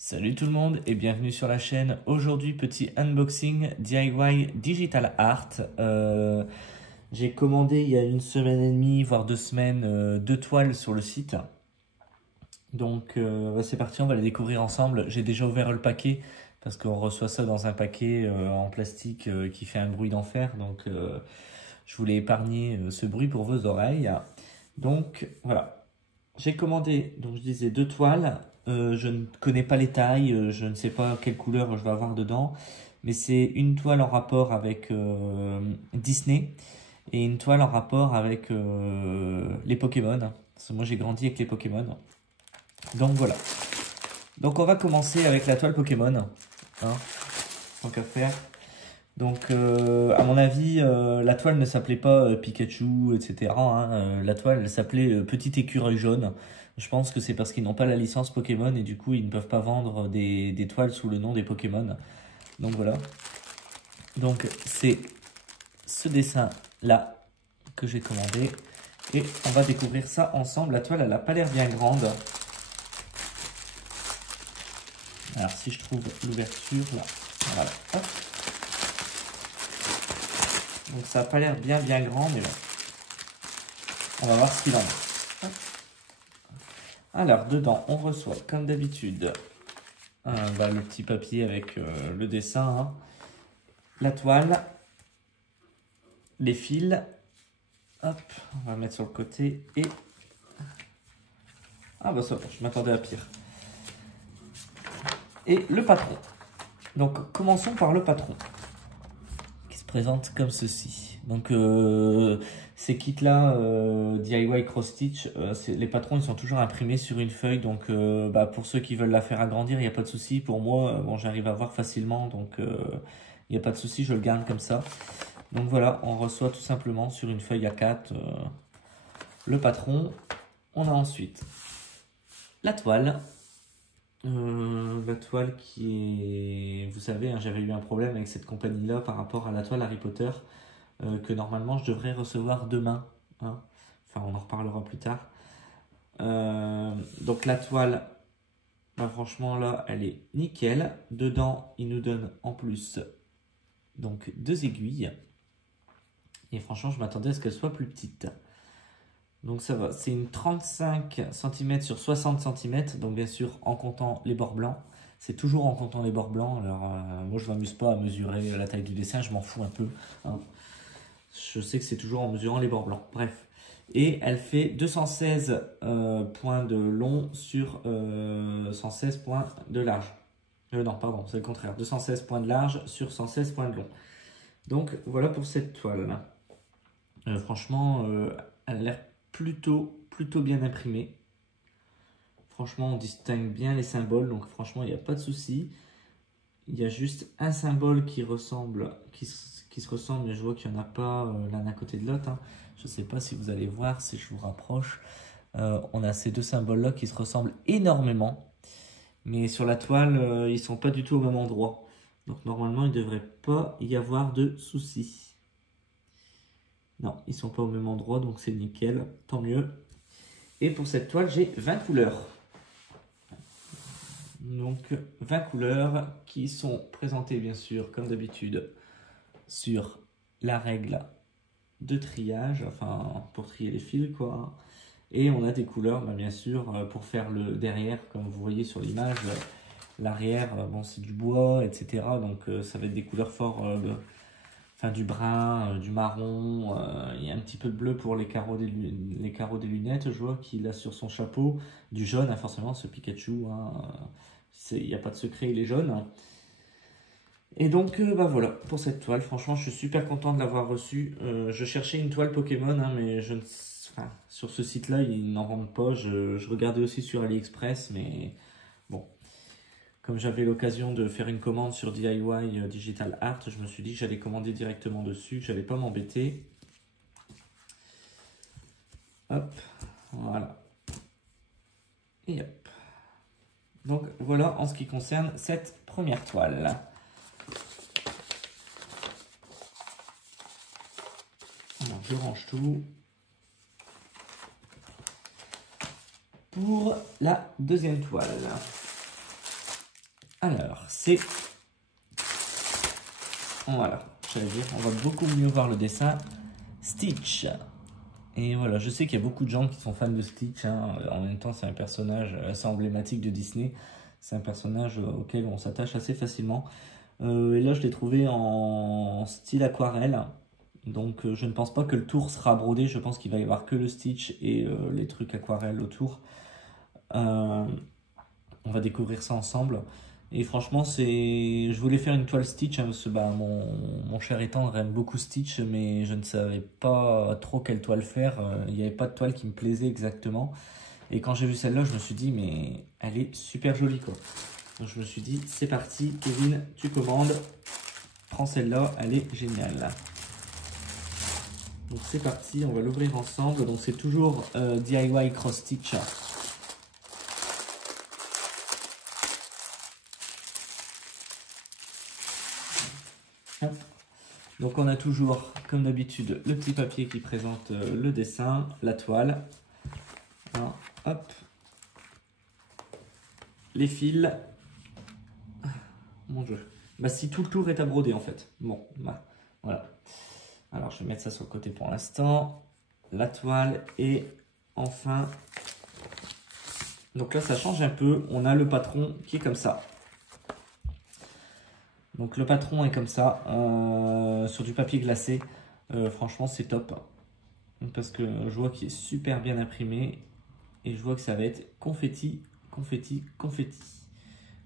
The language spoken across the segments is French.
Salut tout le monde et bienvenue sur la chaîne. Aujourd'hui, petit unboxing DIY Digital Art. J'ai commandé il y a une semaine et demie, voire 2 semaines, 2 toiles sur le site. Donc c'est parti, on va les découvrir ensemble. J'ai déjà ouvert le paquet parce qu'on reçoit ça dans un paquet en plastique qui fait un bruit d'enfer. Donc je voulais épargner ce bruit pour vos oreilles. Donc voilà, j'ai commandé, donc je disais 2 toiles. Je ne connais pas les tailles, je ne sais pas quelle couleur je vais avoir dedans, mais c'est une toile en rapport avec Disney et une toile en rapport avec les Pokémon. Parce que moi j'ai grandi avec les Pokémon. Donc voilà. Donc on va commencer avec la toile Pokémon, hein, tant qu'à faire. Donc à mon avis, la toile ne s'appelait pas Pikachu, etc. Hein. La toile elle s'appelait Petit Écureuil Jaune. Je pense que c'est parce qu'ils n'ont pas la licence Pokémon et du coup ils ne peuvent pas vendre des toiles sous le nom des Pokémon. Donc voilà. Donc c'est ce dessin là que j'ai commandé et on va découvrir ça ensemble. La toile elle n'a pas l'air bien grande. Alors si je trouve l'ouverture là, voilà. Hop. Donc ça n'a pas l'air bien grand, mais bon. On va voir ce qu'il en est. Hop. Alors dedans, on reçoit comme d'habitude le petit papier avec le dessin, hein, la toile, les fils. Hop, on va mettre sur le côté et... Ah bah ça va, je m'attendais à pire. Et le patron. Donc commençons par le patron, qui se présente comme ceci. Donc ces kits-là, DIY Cross Stitch, les patrons ils sont toujours imprimés sur une feuille. Donc pour ceux qui veulent la faire agrandir, il n'y a pas de souci. Pour moi, bon, j'arrive à voir facilement, donc il n'y a pas de souci, je le garde comme ça. Donc voilà, on reçoit tout simplement sur une feuille A4 le patron. On a ensuite la toile. La toile qui est... Vous savez, hein, j'avais eu un problème avec cette compagnie-là par rapport à la toile Harry Potter que normalement je devrais recevoir demain. Hein. Enfin, on en reparlera plus tard. Donc la toile, franchement là, elle est nickel. Dedans, il nous donne en plus donc 2 aiguilles. Et franchement, je m'attendais à ce qu'elle soit plus petite. Donc ça va, c'est une 35 cm sur 60 cm, donc bien sûr en comptant les bords blancs. C'est toujours en comptant les bords blancs, alors moi je ne m'amuse pas à mesurer la taille du dessin, je m'en fous un peu. Hein. Je sais que c'est toujours en mesurant les bords blancs, bref. Et elle fait 216 points de long sur 116 points de large. Non, pardon, c'est le contraire, 216 points de large sur 116 points de long. Donc voilà pour cette toile. Franchement, elle a l'air plutôt bien imprimé. Franchement, on distingue bien les symboles, donc franchement, il n'y a pas de souci. Il y a juste un symbole qui ressemble, qui se ressemble, mais je vois qu'il n'y en a pas l'un à côté de l'autre. Hein. Je ne sais pas si vous allez voir, si je vous rapproche. On a ces 2 symboles-là qui se ressemblent énormément. Mais sur la toile, ils ne sont pas du tout au même endroit. Donc normalement, il ne devrait pas y avoir de soucis. Non, ils sont pas au même endroit, donc c'est nickel, tant mieux. Et pour cette toile, j'ai 20 couleurs. Donc 20 couleurs qui sont présentées bien sûr, comme d'habitude, sur la règle de triage, enfin pour trier les fils quoi. Et on a des couleurs, bien sûr, pour faire le derrière, comme vous voyez sur l'image, l'arrière, bon c'est du bois, etc. Donc ça va être des couleurs fort... Enfin, du brun, du marron, il y a un petit peu de bleu pour les carreaux des lunettes, je vois qu'il a sur son chapeau, du jaune, hein, forcément, ce Pikachu, hein, il n'y a pas de secret, il est jaune. Et donc, voilà, pour cette toile, franchement, je suis super content de l'avoir reçue. Je cherchais une toile Pokémon, hein, mais enfin, sur ce site-là, ils n'en vendent pas. Je regardais aussi sur AliExpress, mais bon. Comme j'avais l'occasion de faire une commande sur DIY Digital Art, je me suis dit que j'allais commander directement dessus, que j'allais pas m'embêter. Hop, voilà. Et hop. Donc voilà en ce qui concerne cette première toile. Alors je range tout. Pour la deuxième toile. Alors, c'est... Voilà, j'allais dire, on va beaucoup mieux voir le dessin. Stitch. Et voilà, je sais qu'il y a beaucoup de gens qui sont fans de Stitch. Hein. En même temps, c'est un personnage assez emblématique de Disney. C'est un personnage auquel on s'attache assez facilement. Et là, je l'ai trouvé en style aquarelle. Donc, je ne pense pas que le tour sera brodé. Je pense qu'il va y avoir que le Stitch et les trucs aquarelles autour. On va découvrir ça ensemble. Et franchement, je voulais faire une toile Stitch, hein, parce que bah, mon cher étendre aime beaucoup Stitch, mais je ne savais pas trop quelle toile faire. Il n'y avait pas de toile qui me plaisait exactement. Et quand j'ai vu celle-là, je me suis dit, mais elle est super jolie, quoi. Donc je me suis dit, c'est parti, Kevin, tu commandes. Prends celle-là, elle est géniale. Donc c'est parti, on va l'ouvrir ensemble. Donc c'est toujours DIY Cross Stitch. Donc on a toujours, comme d'habitude, le petit papier qui présente le dessin, la toile. Alors, hop. Les fils. Mon Dieu. Bah si tout le tour est à broder en fait. Bon, bah voilà. Alors je vais mettre ça sur le côté pour l'instant. La toile et enfin... Donc là ça change un peu. On a le patron qui est comme ça. Donc le patron est comme ça, sur du papier glacé. Franchement, c'est top. Parce que je vois qu'il est super bien imprimé. Et je vois que ça va être confetti, confetti, confetti.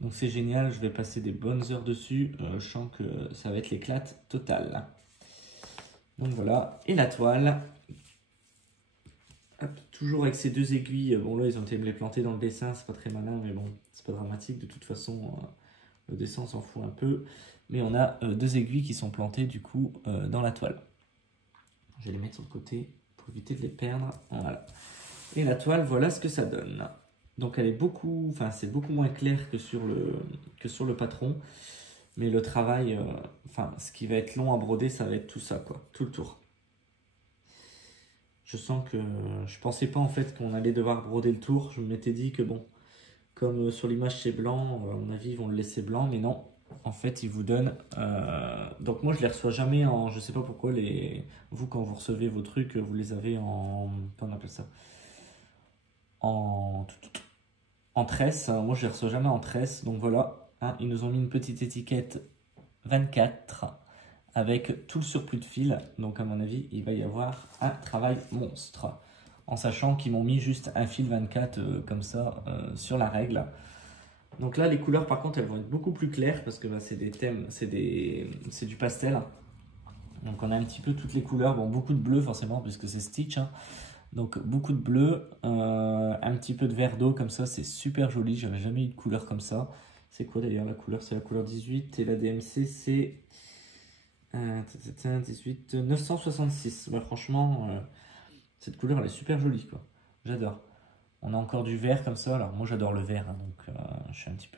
Donc c'est génial, je vais passer des bonnes heures dessus. Je sens que ça va être l'éclate totale. Donc voilà, et la toile. Hop, toujours avec ces deux aiguilles. Bon là, ils ont été me les planter dans le dessin, c'est pas très malin, mais bon, c'est pas dramatique. De toute façon... Le dessin, on s'en fout un peu. Mais on a deux aiguilles qui sont plantées du coup dans la toile. Je vais les mettre sur le côté pour éviter de les perdre. Voilà. Et la toile, voilà ce que ça donne. Donc elle est beaucoup, enfin c'est beaucoup moins clair que sur le patron. Mais le travail, enfin ce qui va être long à broder, ça va être tout ça quoi, tout le tour. Je sens que je pensais pas en fait qu'on allait devoir broder le tour. Je m'étais dit que bon. Comme sur l'image c'est blanc, à mon avis ils vont le laisser blanc, mais non. En fait ils vous donnent... Donc moi je les reçois jamais en... Je sais pas pourquoi vous quand vous recevez vos trucs, vous les avez en... Comment on appelle ça? En tresse. Moi je les reçois jamais en tresse. Donc voilà, hein, ils nous ont mis une petite étiquette 24 avec tout le surplus de fil. Donc à mon avis il va y avoir un travail monstre. En sachant qu'ils m'ont mis juste un fil 24 comme ça sur la règle. Donc là, les couleurs, par contre, elles vont être beaucoup plus claires parce que bah, c'est des thèmes, c'est du pastel. Donc on a un petit peu toutes les couleurs. Bon, beaucoup de bleu forcément puisque c'est Stitch. Hein. Donc beaucoup de bleu, un petit peu de vert d'eau comme ça, c'est super joli. J'avais jamais eu de couleur comme ça. C'est quoi d'ailleurs la couleur? C'est la couleur 18 et la DMC c'est 18 966. Bah, franchement... cette couleur, elle est super jolie, quoi. J'adore. On a encore du vert comme ça. Alors, moi, j'adore le vert, hein, donc je suis un petit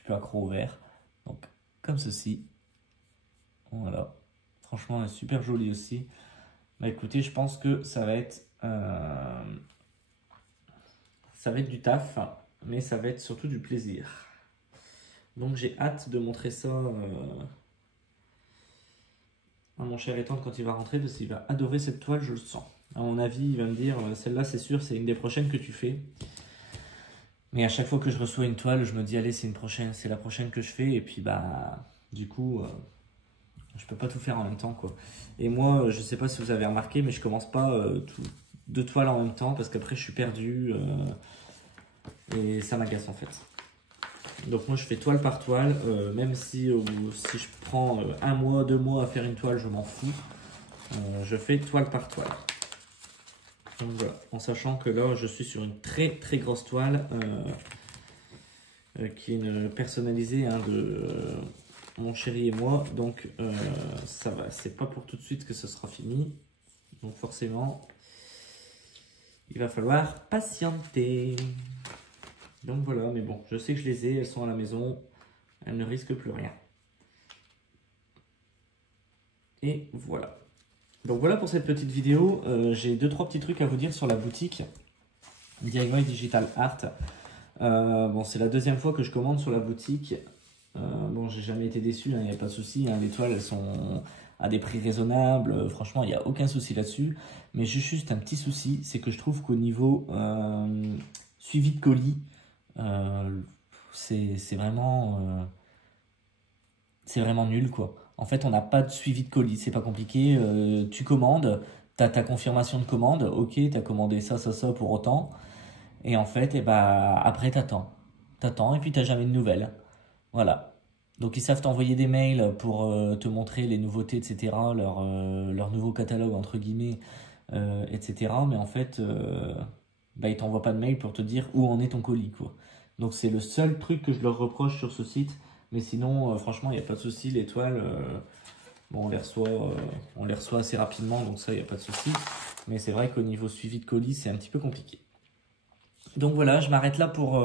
peu accro au vert. Donc, comme ceci. Voilà. Franchement, elle est super jolie aussi. Bah, écoutez, je pense que ça va être du taf, mais ça va être surtout du plaisir. Donc, j'ai hâte de montrer ça à mon cher étendre quand il va rentrer parce qu'il va adorer cette toile, je le sens. À mon avis, il va me dire, celle-là c'est sûr, c'est une des prochaines que tu fais. Mais à chaque fois que je reçois une toile, je me dis, allez, c'est la prochaine que je fais. Et puis, bah, du coup, je peux pas tout faire en même temps, quoi. Et moi, je sais pas si vous avez remarqué, mais je commence pas deux toiles en même temps parce qu'après, je suis perdu. Et ça m'agace, en fait. Donc moi je fais toile par toile, même si je prends 1 mois, 2 mois à faire une toile, je m'en fous. Je fais toile par toile. Donc voilà, en sachant que là je suis sur une très très grosse toile qui est une personnalisée hein, de mon chéri et moi. Donc ça va, c'est pas pour tout de suite que ce sera fini. Donc forcément, il va falloir patienter. Donc voilà, mais bon, je sais que je les ai, elles sont à la maison, elles ne risquent plus rien. Et voilà. Donc voilà pour cette petite vidéo, j'ai 2-3 petits trucs à vous dire sur la boutique DIY Digital Art. Bon, c'est la deuxième fois que je commande sur la boutique. Bon, j'ai jamais été déçu, il n'y a pas de souci. Les toiles, elles sont à des prix raisonnables. Franchement, il n'y a aucun souci là-dessus. Mais j'ai juste un petit souci, c'est que je trouve qu'au niveau suivi de colis, c'est vraiment nul, quoi. En fait, on n'a pas de suivi de colis, c'est pas compliqué. Tu commandes, tu as ta confirmation de commande. Ok, tu as commandé ça, ça, ça pour autant. Et en fait, après, t'attends. T'attends et puis t'as jamais de nouvelles. Voilà. Donc ils savent t'envoyer des mails pour te montrer les nouveautés, etc., leur nouveau catalogue, entre guillemets, etc. Mais en fait, ils t'envoient pas de mail pour te dire où en est ton colis, quoi. Donc c'est le seul truc que je leur reproche sur ce site. Mais sinon, franchement, il n'y a pas de souci. Les toiles, bon, on les reçoit assez rapidement, donc ça, il n'y a pas de souci. Mais c'est vrai qu'au niveau suivi de colis, c'est un petit peu compliqué. Donc voilà, je m'arrête là pour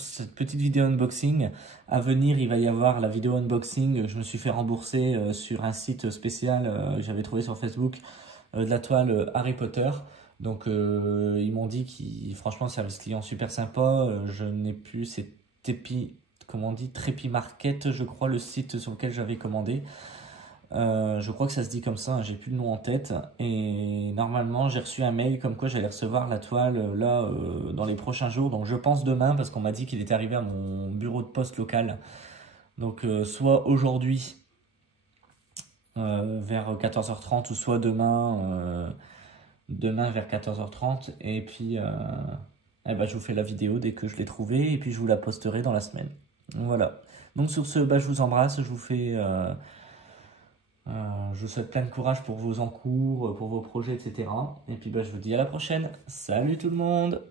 cette petite vidéo unboxing. À venir, il va y avoir la vidéo unboxing. Je me suis fait rembourser sur un site spécial que j'avais trouvé sur Facebook de la toile Harry Potter. Donc ils m'ont dit franchement, service client super sympa. Je n'ai plus, c'est comment on dit, Trépi Market, je crois, le site sur lequel j'avais commandé. Je crois que ça se dit comme ça, hein, j'ai plus le nom en tête. Et normalement, j'ai reçu un mail comme quoi j'allais recevoir la toile là dans les prochains jours. Donc je pense demain parce qu'on m'a dit qu'il était arrivé à mon bureau de poste local. Donc soit aujourd'hui vers 14h30 ou soit demain vers 14h30. Et puis je vous fais la vidéo dès que je l'ai trouvée et puis je vous la posterai dans la semaine. Voilà. Donc sur ce, je vous embrasse, je vous souhaite plein de courage pour vos encours, pour vos projets, etc. Et puis je vous dis à la prochaine. Salut tout le monde!